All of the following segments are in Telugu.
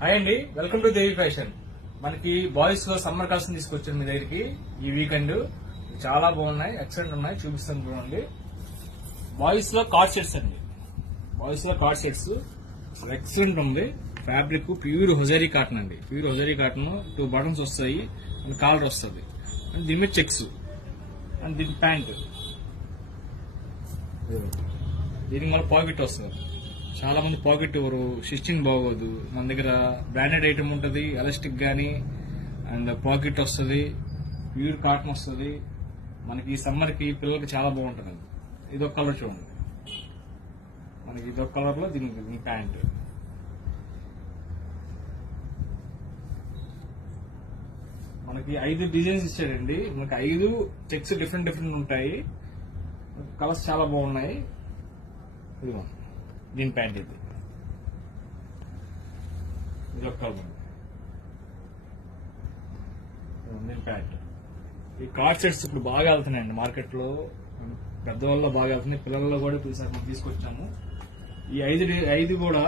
హాయ్ అండి, వెల్కమ్ టు దేవి ఫ్యాషన్. మనకి బాయ్స్ లో సమ్మర్ కలెక్షన్ తీసుకొచ్చాను మీ దగ్గరికి ఈ వీకెండ్. చాలా బాగున్నాయి, ఎక్సలెంట్ ఉన్నాయి, చూపిస్తాను చూడండి. బాయ్స్ లో కార్డ్ సెట్స్ అండి. బాయ్స్ లో కార్డ్ సెట్స్ ఎక్సలెంట్ ఉంది. ఫ్యాబ్రిక్ ప్యూర్ హొజరీ కాటన్ అండి. ప్యూర్ హొజరీ కాటన్, 2 బటన్స్ వస్తాయి అండ్ కాలర్ వస్తుంది అండ్ దీని మీద చెక్స్ అండ్ దీని ప్యాంట్, దీనికి మళ్ళీ పాకెట్ వస్తుంది. చాలా మంది పాకెట్ ఇవ్వరు, స్టిచ్చింగ్ బాగోదు. మన దగ్గర బ్రాండెడ్ ఐటమ్ ఉంటుంది, ఎలాస్టిక్ గానీ అండ్ పాకెట్ వస్తుంది, ప్యూర్ కాటన్ వస్తుంది. మనకి ఈ సమ్మర్ కి పిల్లలకి చాలా బాగుంటుంది. ఇదొక కలర్ చూడండి, మనకి ఇదొక కలర్ లో దీని ప్యాంట్. మనకి 5 డిజైన్స్ ఇచ్చాడండి. మనకి 5 చెక్స్ డిఫరెంట్ ఉంటాయి. కలర్స్ చాలా బాగున్నాయి. ఇదిగో దీని ప్యాంట్, ఇది ఒక కలర్. దీని ప్యాంట్. ఈ కార్డ్ సెట్స్ ఇప్పుడు బాగా వెళ్తున్నాయండి మార్కెట్ లో. పెద్దవాళ్ళలో బాగా వెళ్తున్నాయి, పిల్లల్లో కూడా మనం తీసుకొచ్చాము. ఈ 5 కూడా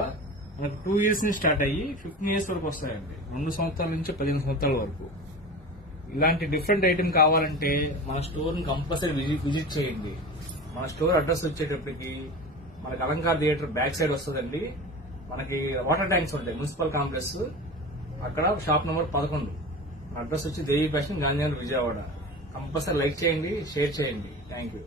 మనకు 2 years నుంచి స్టార్ట్ అయ్యి 15 years వరకు వస్తాయండి. 2 సంవత్సరాల నుంచి 15 సంవత్సరాల వరకు. ఇలాంటి డిఫరెంట్ ఐటమ్ కావాలంటే మన స్టోర్ ని కంపల్సరీ విజిట్ చేయండి. మన స్టోర్ అడ్రస్ వచ్చేటప్పటికి మనకి అలంకార్ థియేటర్ బ్యాక్ సైడ్ వస్తుందండి. మనకి వాటర్ ట్యాంక్స్ ఉంటాయి, మున్సిపల్ కాంప్లెక్స్, అక్కడ షాప్ నెంబర్ 11. అడ్రస్ వచ్చి Devi fashion, Gandhinagar, Vijayawada. Compulsory like చేయండి, షేర్ చేయండి. Thank you.